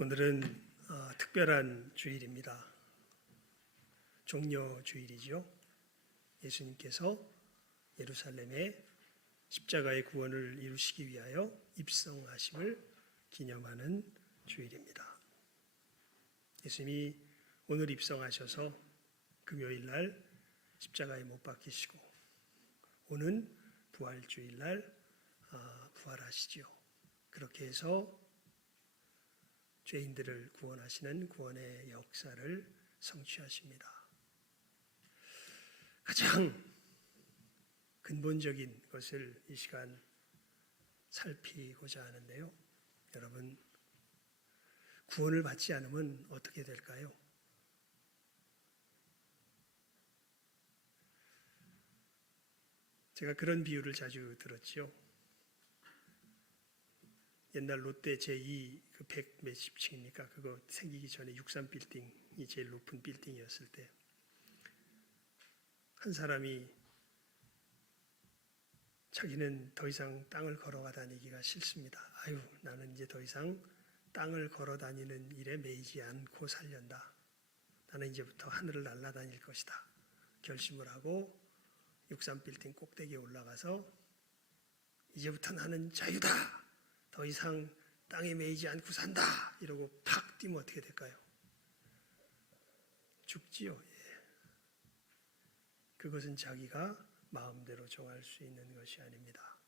오늘은 특별한 주일입니다. 종려 주일이죠. 예수님께서 예루살렘에 십자가의 구원을 이루시기 위하여 입성하심을 기념하는 주일입니다. 예수님이 오늘 입성하셔서 금요일 날 십자가에 못 박히시고 오는 부활주일 날 부활하시죠. 그렇게 해서 죄인들을 구원하시는 구원의 역사를 성취하십니다. 가장 근본적인 것을 이 시간 살피고자 하는데요. 여러분, 구원을 받지 않으면 어떻게 될까요? 제가 그런 비유를 자주 들었죠. 옛날 롯데 제2 그 100 몇십 층입니까? 그거 생기기 전에 63 빌딩이 제일 높은 빌딩이었을 때 한 사람이 자기는 더 이상 땅을 걸어가 다니기가 싫습니다. 아유, 나는 이제 더 이상 땅을 걸어 다니는 일에 매이지 않고 살련다. 나는 이제부터 하늘을 날아다닐 것이다. 결심을 하고 63 빌딩 꼭대기에 올라가서 이제부터 나는 자유다. 더 이상 땅에 매이지 않고 산다. 이러고 팍 뛰면 어떻게 될까요? 죽지요. 그것은 자기가 마음대로 정할 수 있는 것이 아닙니다.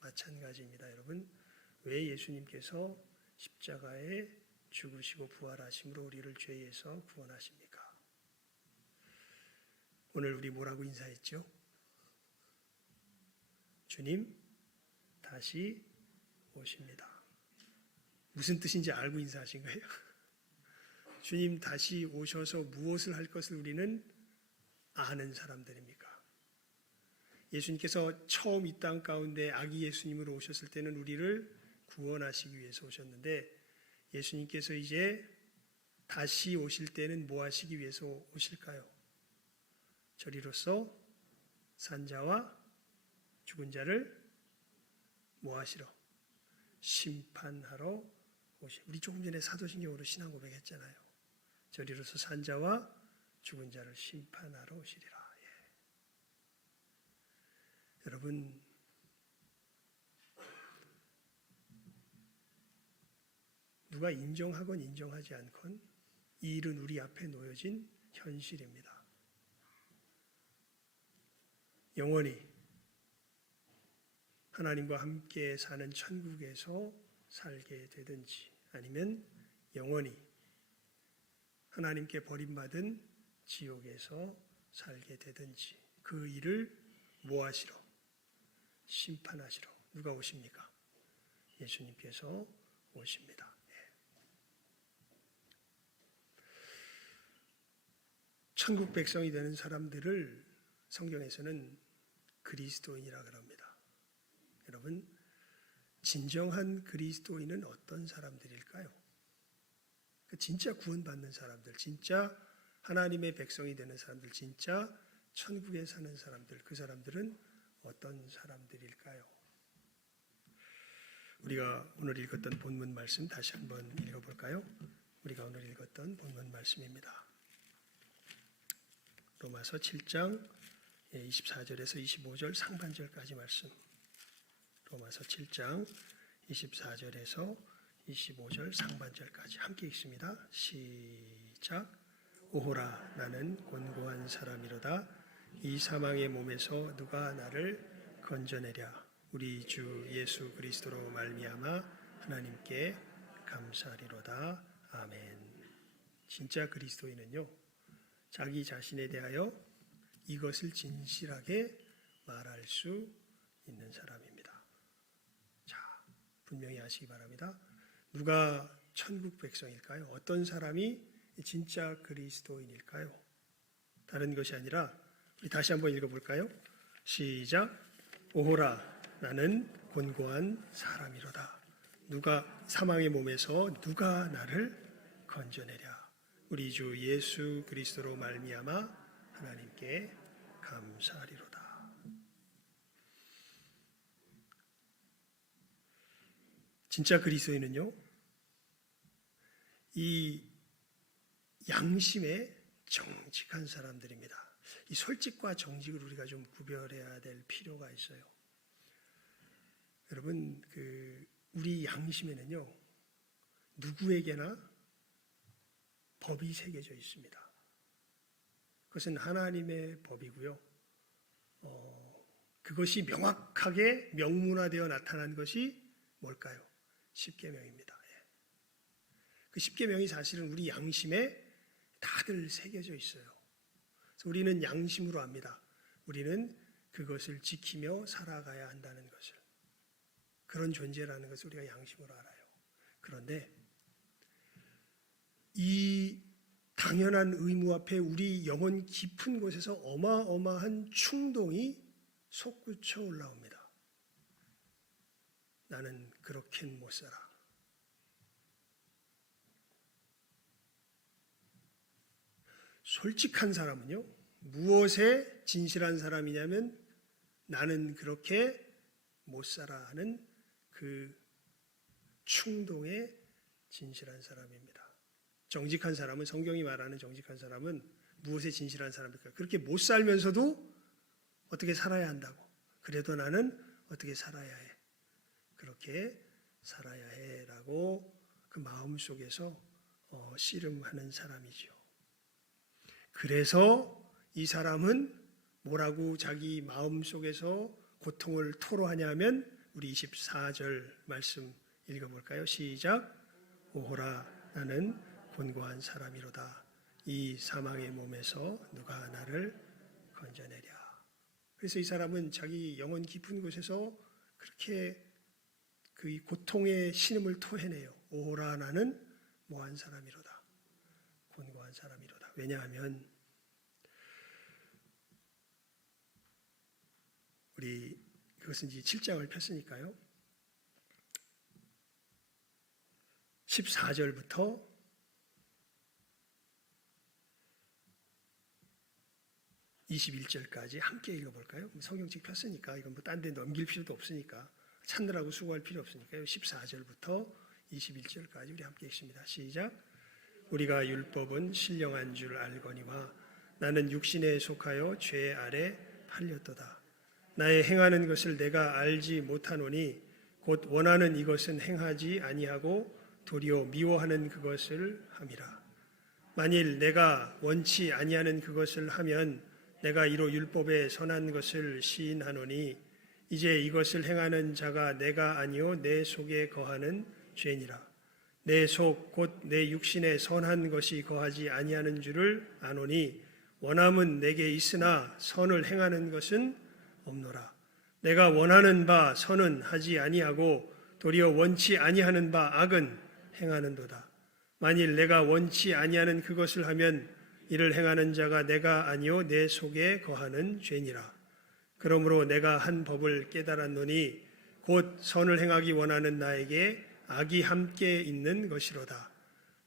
마찬가지입니다. 여러분, 왜 예수님께서 십자가에 죽으시고 부활하심으로 우리를 죄에서 구원하십니까? 오늘 우리 뭐라고 인사했죠? 주님 다시 오십니다. 무슨 뜻인지 알고 인사하신 거예요? 주님 다시 오셔서 무엇을 할 것을 우리는 아는 사람들입니까? 예수님께서 처음 이 땅 가운데 아기 예수님으로 오셨을 때는 우리를 구원하시기 위해서 오셨는데 예수님께서 이제 다시 오실 때는 뭐 하시기 위해서 오실까요? 저리로서 산 자와 죽은 자를 뭐 하시러? 심판하러 우리 조금 전에 사도신경으로 신앙 고백했잖아요. 저리로서 산 자와 죽은 자를 심판하러 오시리라. 여러분, 누가 인정하건 인정하지 않건 이 일은 우리 앞에 놓여진 현실입니다. 영원히 하나님과 함께 사는 천국에서 살게 되든지 아니면 영원히 하나님께 버림받은 지옥에서 살게 되든지 그 일을 뭐 하시러? 심판하시러. 누가 오십니까? 예수님께서 오십니다. 천국 백성이 되는 사람들을 성경에서는 그리스도인이라 그럽니다. 여러분, 진정한 그리스도인은 어떤 사람들일까요? 진짜 구원받는 사람들, 진짜 하나님의 백성이 되는 사람들, 진짜 천국에 사는 사람들, 그 사람들은 어떤 사람들일까요? 우리가 오늘 읽었던 본문 말씀 다시 한번 읽어볼까요? 우리가 오늘 읽었던 본문 말씀입니다. 로마서 7장 24절에서 25절 상반절까지 말씀. 로마서 7장 24절에서 25절 상반절까지 함께 읽습니다. 시작. 오호라, 나는 곤고한 사람이로다. 이 사망의 몸에서 누가 나를 건져내랴. 우리 주 예수 그리스도로 말미암아 하나님께 감사리로다. 아멘. 진짜 그리스도인은요, 자기 자신에 대하여 이것을 진실하게 말할 수 있는 사람입니다. 자, 분명히 아시기 바랍니다. 누가 천국 백성일까요? 어떤 사람이 진짜 그리스도인일까요? 다른 것이 아니라 우리 다시 한번 읽어볼까요? 시작. 오호라, 나는 곤고한 사람이로다. 누가 사망의 몸에서 누가 나를 건져내랴. 우리 주 예수 그리스도로 말미암아 하나님께 감사하리로다. 진짜 그리스도인은요, 이 양심에 정직한 사람들입니다. 이 솔직과 정직을 우리가 좀 구별해야 될 필요가 있어요. 여러분, 우리 양심에는요, 누구에게나 법이 새겨져 있습니다. 그것은 하나님의 법이고요. 그것이 명확하게 명문화되어 나타난 것이 뭘까요? 십계명입니다. 그 십계명이 사실은 우리 양심에 다들 새겨져 있어요. 그래서 우리는 양심으로 압니다. 우리는 그것을 지키며 살아가야 한다는 것을. 그런 존재라는 것을 우리가 양심으로 알아요. 그런데 이 당연한 의무 앞에 우리 영혼 깊은 곳에서 어마어마한 충동이 솟구쳐 올라옵니다. 나는 그렇게는 못 살아. 솔직한 사람은요, 무엇에 진실한 사람이냐면 나는 그렇게 못 살아 하는 그 충동에 진실한 사람입니다. 정직한 사람은, 성경이 말하는 정직한 사람은 무엇에 진실한 사람일까? 그렇게 못 살면서도 어떻게 살아야 한다고. 그래도 나는 어떻게 살아야 해. 그렇게 살아야 해라고 그 마음 속에서 씨름하는 사람이죠. 그래서 이 사람은 뭐라고 자기 마음 속에서 고통을 토로하냐면 우리 24절 말씀 읽어볼까요? 시작. 오호라 나는 곤고한 사람이로다. 이 사망의 몸에서 누가 나를 건져내랴. 그래서 이 사람은 자기 영혼 깊은 곳에서 그렇게 그 고통의 신음을 토해내요. 오호라 나는 뭐한 사람이로다. 곤고한 사람이로다. 왜냐하면 우리 그것은 이제 7장을 폈으니까요. 14절부터 21절까지 함께 읽어볼까요? 성경책 폈으니까 이건 뭐 딴 데 넘길 필요도 없으니까 찾느라고 수고할 필요 없으니까요. 14절부터 21절까지 우리 함께 읽습니다. 시작. 우리가 율법은 신령한 줄 알거니와 나는 육신에 속하여 죄 아래 팔렸도다. 나의 행하는 것을 내가 알지 못하노니 곧 원하는 이것은 행하지 아니하고 도리어 미워하는 그것을 함이라. 만일 내가 원치 아니하는 그것을 하면 내가 이로 율법에 선한 것을 시인하노니 이제 이것을 행하는 자가 내가 아니요 내 속에 거하는 죄니라. 내 속 곧 내 육신에 선한 것이 거하지 아니하는 줄을 아노니 원함은 내게 있으나 선을 행하는 것은 없노라. 내가 원하는 바 선은 하지 아니하고 도리어 원치 아니하는 바 악은 행하는도다. 만일 내가 원치 아니하는 그것을 하면 이를 행하는 자가 내가 아니요 내 속에 거하는 죄니라. 그러므로 내가 한 법을 깨달았노니 곧 선을 행하기 원하는 나에게 악이 함께 있는 것이로다.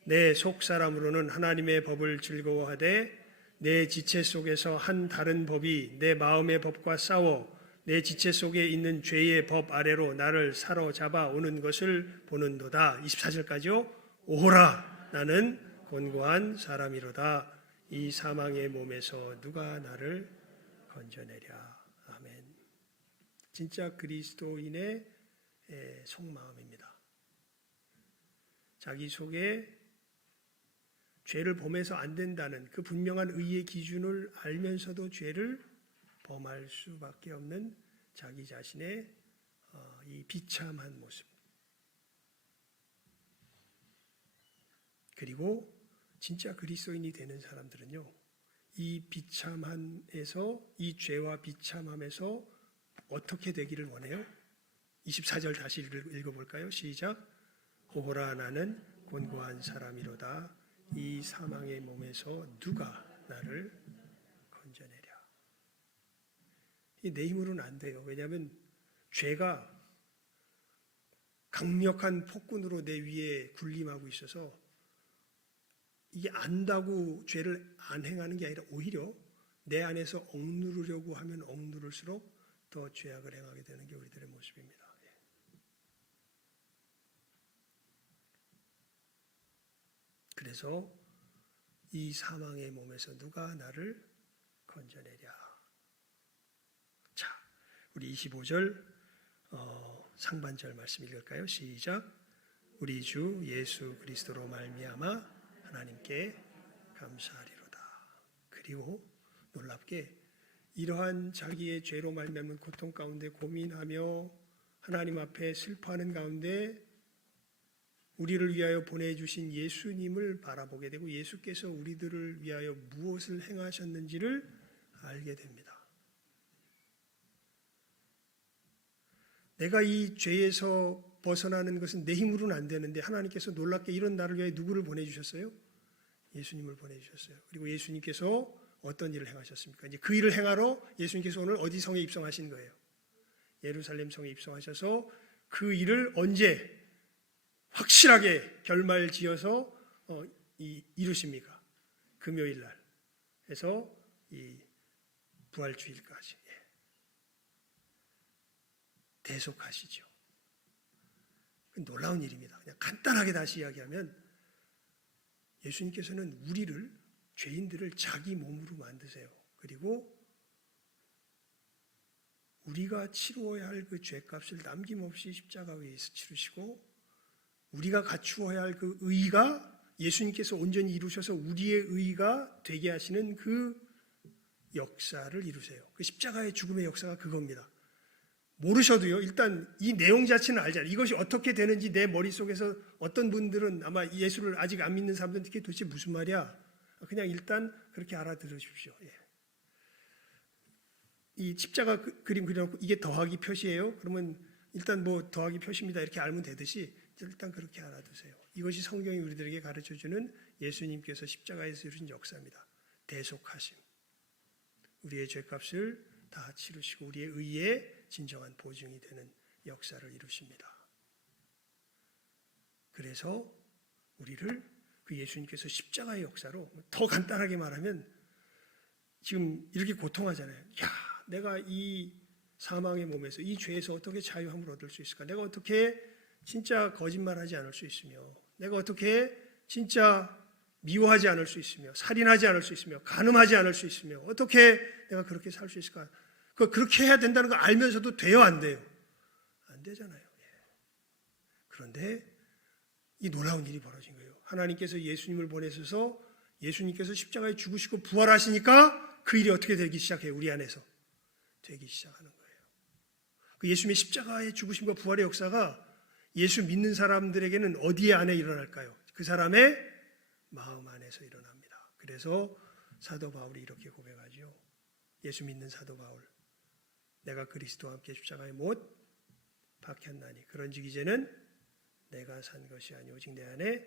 내 속 사람으로는 하나님의 법을 즐거워하되 내 지체 속에서 한 다른 법이 내 마음의 법과 싸워 내 지체 속에 있는 죄의 법 아래로 나를 사로잡아 오는 것을 보는도다. 24절까지요. 오호라 나는 곤고한 사람이로다. 이 사망의 몸에서 누가 나를 건져내랴. 아멘. 진짜 그리스도인의 속마음입니다. 자기 속에 죄를 범해서 안 된다는 그 분명한 의의 기준을 알면서도 죄를 범할 수밖에 없는 자기 자신의 이 비참한 모습. 그리고 진짜 그리스도인이 되는 사람들은요, 이 비참함에서, 이 죄와 비참함에서 어떻게 되기를 원해요? 24절 다시 읽어볼까요? 시작. 오호라 나는 곤고한 사람이로다. 이 사망의 몸에서 누가 나를 건져내랴. 내 힘으로는 안 돼요. 왜냐하면 죄가 강력한 폭군으로 내 위에 군림하고 있어서 이게 안다고 죄를 안 행하는 게 아니라 오히려 내 안에서 억누르려고 하면 억누를수록 더 죄악을 행하게 되는 게 우리들의 모습입니다. 그래서 이 사망의 몸에서 누가 나를 건져내랴. 자, 우리 25절 상반절 말씀 읽을까요? 시작. 우리 주 예수 그리스도로 말미암아 하나님께 감사하리로다. 그리고 놀랍게 이러한 자기의 죄로 말미암은 고통 가운데 고민하며 하나님 앞에 슬퍼하는 가운데 우리를 위하여 보내주신 예수님을 바라보게 되고 예수께서 우리들을 위하여 무엇을 행하셨는지를 알게 됩니다. 내가 이 죄에서 벗어나는 것은 내 힘으로는 안 되는데 하나님께서 놀랍게 이런 나를 위하여 누구를 보내주셨어요? 예수님을 보내주셨어요. 그리고 예수님께서 어떤 일을 행하셨습니까? 이제 그 일을 행하러 예수님께서 오늘 어디 성에 입성하신 거예요? 예루살렘 성에 입성하셔서 그 일을 언제 확실하게 결말지어서 이루십니까? 금요일 날 해서 이 부활주일까지 대속하시죠. 놀라운 일입니다. 그냥 간단하게 다시 이야기하면 예수님께서는 우리를 죄인들을 자기 몸으로 만드세요. 그리고 우리가 치루어야 할 그 죄값을 남김없이 십자가 위에서 치르시고 우리가 갖추어야 할 그 의가 예수님께서 온전히 이루셔서 우리의 의가 되게 하시는 그 역사를 이루세요. 그 십자가의 죽음의 역사가 그겁니다. 모르셔도요, 일단 이 내용 자체는 알잖아요. 이것이 어떻게 되는지 내 머릿속에서 어떤 분들은 아마 예수를 아직 안 믿는 사람들은 특히 도대체 무슨 말이야? 그냥 일단 그렇게 알아들으십시오. 예. 이 십자가 그림 그려놓고 이게 더하기 표시예요? 그러면 일단 뭐 더하기 표시입니다. 이렇게 알면 되듯이 일단 그렇게 알아두세요. 이것이 성경이 우리들에게 가르쳐주는 예수님께서 십자가에서 이루신 역사입니다. 대속하심. 우리의 죄값을 다 치르시고 우리의 의의 진정한 보증이 되는 역사를 이루십니다. 그래서 우리를 그 예수님께서 십자가의 역사로 더 간단하게 말하면 지금 이렇게 고통하잖아요. 야, 내가 이 사망의 몸에서 이 죄에서 어떻게 자유함을 얻을 수 있을까? 내가 어떻게 진짜 거짓말하지 않을 수 있으며 내가 어떻게 진짜 미워하지 않을 수 있으며 살인하지 않을 수 있으며 간음하지 않을 수 있으며 어떻게 내가 그렇게 살 수 있을까? 그렇게 해야 된다는 거 알면서도 돼요, 안 돼요? 안 되잖아요. 그런데 이 놀라운 일이 벌어진 거예요. 하나님께서 예수님을 보내셔서 예수님께서 십자가에 죽으시고 부활하시니까 그 일이 어떻게 되기 시작해요? 우리 안에서 되기 시작하는 거예요. 그 예수님의 십자가의 죽으심과 부활의 역사가 예수 믿는 사람들에게는 어디에 안에 일어날까요? 그 사람의 마음 안에서 일어납니다. 그래서 사도 바울이 이렇게 고백하죠. 예수 믿는 사도 바울, 내가 그리스도와 함께 십자가에 못 박혔나니 그런즉 이제는 내가 산 것이 아니 오직 내 안에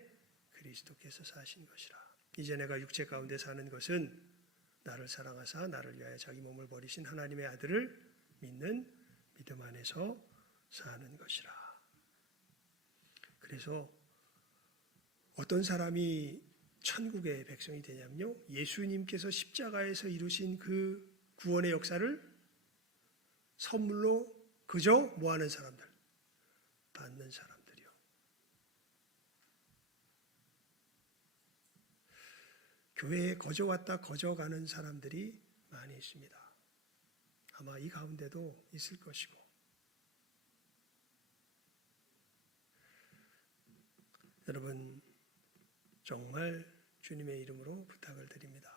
그리스도께서 사신 것이라. 이제 내가 육체 가운데 사는 것은 나를 사랑하사 나를 위하여 자기 몸을 버리신 하나님의 아들을 믿는 믿음 안에서 사는 것이라. 그래서 어떤 사람이 천국의 백성이 되냐면요, 예수님께서 십자가에서 이루신 그 구원의 역사를 선물로 그저 뭐하는 사람들? 받는 사람들이요. 교회에 거저 왔다 거저 가는 사람들이 많이 있습니다. 아마 이 가운데도 있을 것이고, 여러분 정말 주님의 이름으로 부탁을 드립니다.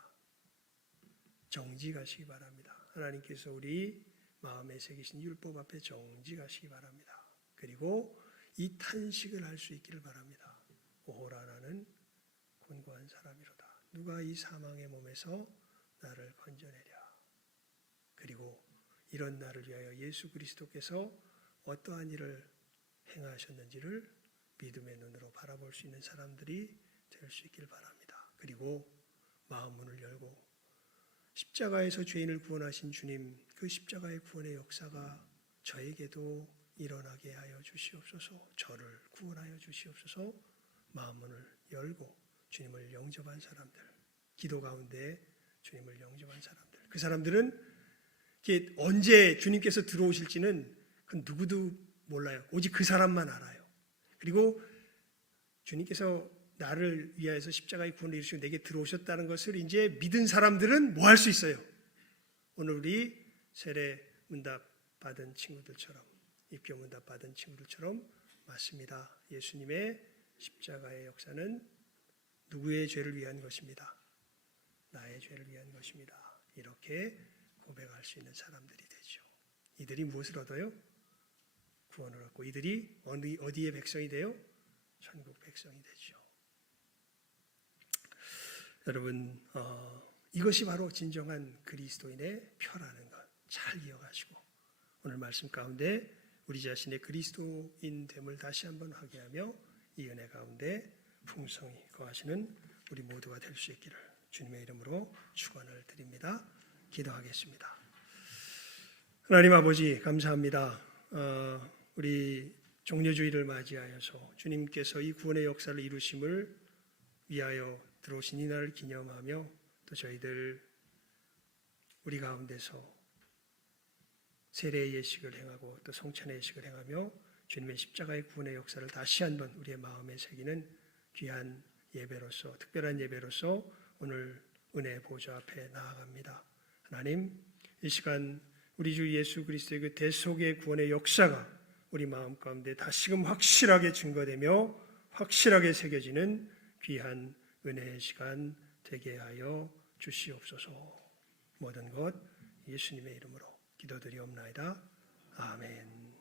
정직하시기 바랍니다. 하나님께서 우리 마음에 새기신 율법 앞에 정직하시기 바랍니다. 그리고 이 탄식을 할 수 있기를 바랍니다. 오호라 나는 곤고한 사람이로다. 누가 이 사망의 몸에서 나를 건져내랴. 그리고 이런 나를 위하여 예수 그리스도께서 어떠한 일을 행하셨는지를 믿음의 눈으로 바라볼 수 있는 사람들이 될 수 있길 바랍니다. 그리고 마음 문을 열고 십자가에서 죄인을 구원하신 주님, 그 십자가의 구원의 역사가 저에게도 일어나게 하여 주시옵소서. 저를 구원하여 주시옵소서. 마음 문을 열고 주님을 영접한 사람들, 기도 가운데 주님을 영접한 사람들, 그 사람들은 언제 주님께서 들어오실지는 그 누구도 몰라요. 오직 그 사람만 알아요. 그리고 주님께서 나를 위하여서 십자가의 구원을 이루시고 내게 들어오셨다는 것을 이제 믿은 사람들은 뭐 할 수 있어요? 오늘 우리 세례 문답 받은 친구들처럼, 입교 문답 받은 친구들처럼, 맞습니다. 예수님의 십자가의 역사는 누구의 죄를 위한 것입니다. 나의 죄를 위한 것입니다. 이렇게 고백할 수 있는 사람들이 되죠. 이들이 무엇을 얻어요? 구원을 얻고 이들이 어디의 백성이 돼요? 천국 백성이 되죠. 여러분, 이것이 바로 진정한 그리스도인의 표라는 것 잘 기억하시고 오늘 말씀 가운데 우리 자신의 그리스도인 됨을 다시 한번 확인하며 이 은혜 가운데 풍성히 거하시는 우리 모두가 될 수 있기를 주님의 이름으로 축원을 드립니다. 기도하겠습니다. 하나님 아버지 감사합니다. 우리 종려주의를 맞이하여서 주님께서 이 구원의 역사를 이루심을 위하여 들어오신 이 날을 기념하며 또 저희들 우리 가운데서 세례의 예식을 행하고 또 성찬의 예식을 행하며 주님의 십자가의 구원의 역사를 다시 한번 우리의 마음에 새기는 귀한 예배로서 특별한 예배로서 오늘 은혜의 보좌 앞에 나아갑니다. 하나님 이 시간 우리 주 예수 그리스도의 그 대속의 구원의 역사가 우리 마음 가운데 다시금 확실하게 증거되며 확실하게 새겨지는 귀한 은혜의 시간 되게 하여 주시옵소서. 모든 것 예수님의 이름으로 기도드리옵나이다. 아멘.